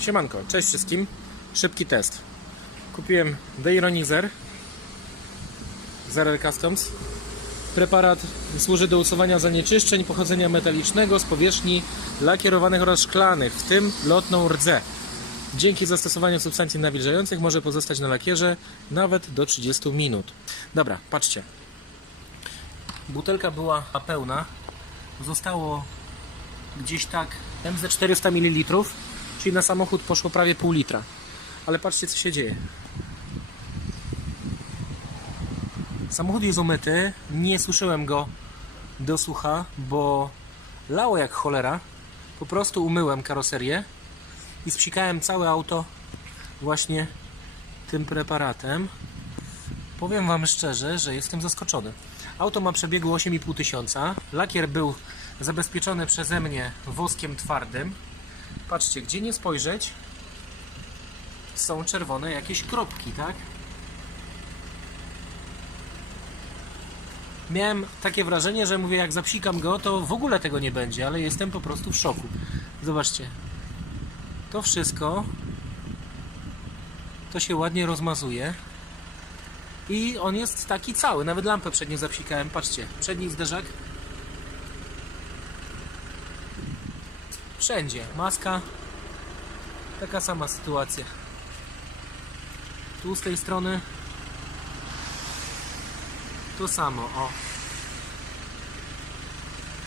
Siemanko, cześć wszystkim. Szybki test. Kupiłem Deironizer z RR Customs. Preparat służy do usuwania zanieczyszczeń pochodzenia metalicznego z powierzchni lakierowanych oraz szklanych, w tym lotną rdzę. Dzięki zastosowaniu substancji nawilżających może pozostać na lakierze nawet do 30 minut. Dobra, patrzcie. Butelka była pełna. Zostało gdzieś tak MZ 400 ml, czyli na samochód poszło prawie pół litra. Ale patrzcie co się dzieje. Samochód jest umyty, nie suszyłem go do sucha, bo lało jak cholera. Po prostu umyłem karoserię i spsikałem całe auto właśnie tym preparatem. Powiem Wam szczerze, że jestem zaskoczony. Auto ma przebiegu 8,5 tysiąca. Lakier był zabezpieczony przeze mnie woskiem twardym. Patrzcie, gdzie nie spojrzeć, są czerwone jakieś kropki, tak? Miałem takie wrażenie, że mówię, jak zapsikam go, to w ogóle tego nie będzie, ale jestem po prostu w szoku. Zobaczcie. To wszystko to się ładnie rozmazuje. I on jest taki cały, nawet lampę przednią zapsikałem. Patrzcie, przedni zderzak. Wszędzie, maska. Taka sama sytuacja. Tu z tej strony. To samo, o.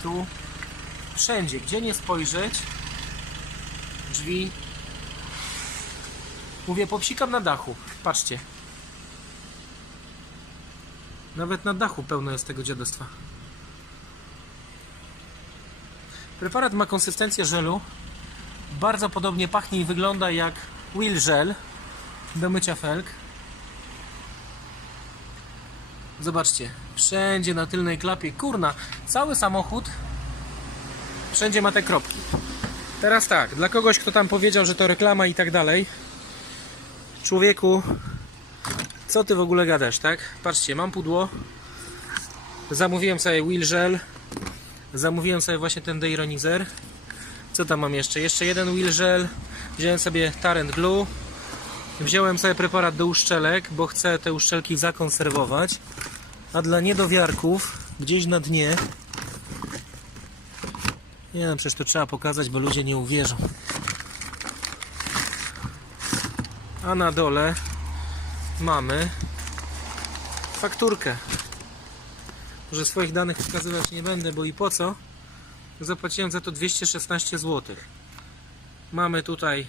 Tu. Wszędzie, gdzie nie spojrzeć. Drzwi. Mówię, popsikam na dachu. Patrzcie. Nawet na dachu pełno jest tego dziadostwa. Preparat ma konsystencję żelu. Bardzo podobnie pachnie i wygląda jak Wheel Gel do mycia felg. Zobaczcie, wszędzie na tylnej klapie, kurna, cały samochód wszędzie ma te kropki. Teraz tak, dla kogoś, kto tam powiedział, że to reklama i tak dalej. Człowieku, co ty w ogóle gadasz, tak? Patrzcie, mam pudło. Zamówiłem sobie Wheel Gel. Zamówiłem sobie właśnie ten deironizer. Co tam mam jeszcze? Jeszcze jeden Wheel Gel. Wziąłem sobie Tarrant Glue. Wziąłem sobie preparat do uszczelek, bo chcę te uszczelki zakonserwować. A dla niedowiarków, gdzieś na dnie. Nie wiem, przecież to trzeba pokazać, bo ludzie nie uwierzą. A na dole mamy fakturkę. Może swoich danych wskazywać nie będę, bo i po co? Zapłaciłem za to 216 zł. Mamy tutaj,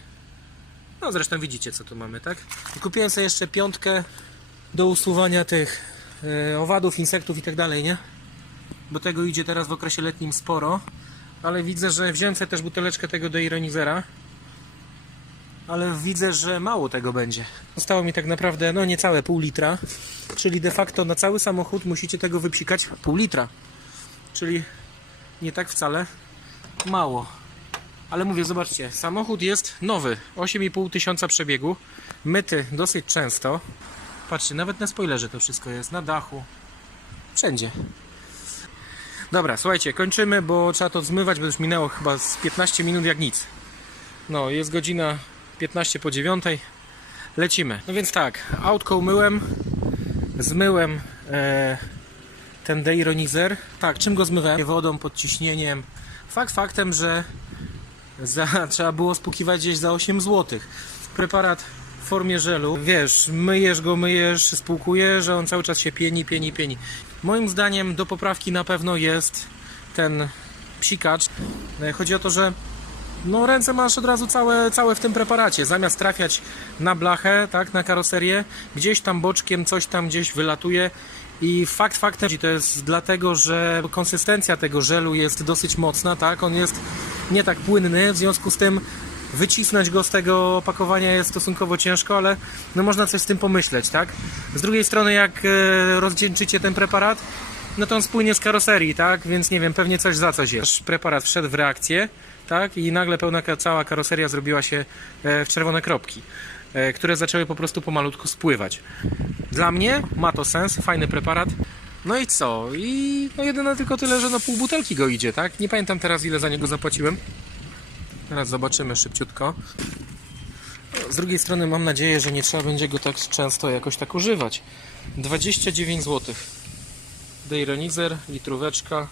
no zresztą widzicie co tu mamy, tak? I kupiłem sobie jeszcze piątkę do usuwania tych e, owadów, insektów i tak dalej, nie? Bo tego idzie teraz w okresie letnim sporo. Ale widzę, że wziąłem sobie też buteleczkę tego do ironizera ale widzę, że mało tego będzie. Zostało mi tak naprawdę no niecałe pół litra, czyli de facto na cały samochód musicie tego wypsikać pół litra. Czyli nie tak wcale mało. Ale mówię, zobaczcie, samochód jest nowy, 8,5 tysiąca przebiegu, myty dosyć często. Patrzcie, nawet na spoilerze to wszystko jest, na dachu, wszędzie. Dobra, słuchajcie, kończymy, bo trzeba to zmywać, bo już minęło chyba z 15 minut jak nic. No, jest godzina 15 po 9. Lecimy. No więc tak, autko umyłem, zmyłem e, ten deironizer. Tak, czym go zmywałem? Wodą pod ciśnieniem. Fakt faktem, że za, trzeba było spłukiwać gdzieś za 8 zł. Preparat w formie żelu. Wiesz, myjesz go, myjesz, spłukujesz, że on cały czas się pieni, pieni, pieni. Moim zdaniem do poprawki na pewno jest ten psikacz. E, Chodzi o to, że no ręce masz od razu całe, całe w tym preparacie. Zamiast trafiać na blachę, tak, na karoserię, gdzieś tam boczkiem coś tam gdzieś wylatuje. I fakt faktem, to jest dlatego, że konsystencja tego żelu jest dosyć mocna, tak? On jest nie tak płynny, w związku z tym wycisnąć go z tego opakowania jest stosunkowo ciężko, ale no można coś z tym pomyśleć, tak? Z drugiej strony, jak e, rozdzielczycie ten preparat, no to on spłynie z karoserii, tak? Więc nie wiem, pewnie coś za coś jest. Preparat wszedł w reakcję, tak? I nagle pełna cała karoseria zrobiła się e, w czerwone kropki, e, które zaczęły po prostu pomalutku spływać. Dla mnie ma to sens, fajny preparat. No i co? I no jedyne tylko tyle, że no pół butelki go idzie, tak? Nie pamiętam teraz ile za niego zapłaciłem. Teraz zobaczymy szybciutko. z drugiej strony mam nadzieję, że nie trzeba będzie go tak często jakoś tak używać. 29 zł. Deironizer, litróweczka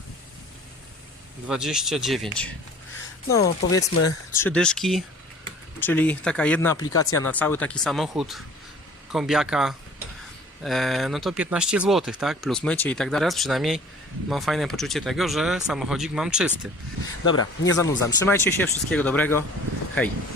29. No, powiedzmy trzy dyszki, czyli taka jedna aplikacja na cały taki samochód kombiaka. E, no to 15 zł, tak? Plus mycie i tak dalej. Teraz przynajmniej mam fajne poczucie tego, że samochodzik mam czysty. Dobra, nie zanudzam. Trzymajcie się, wszystkiego dobrego. Hej.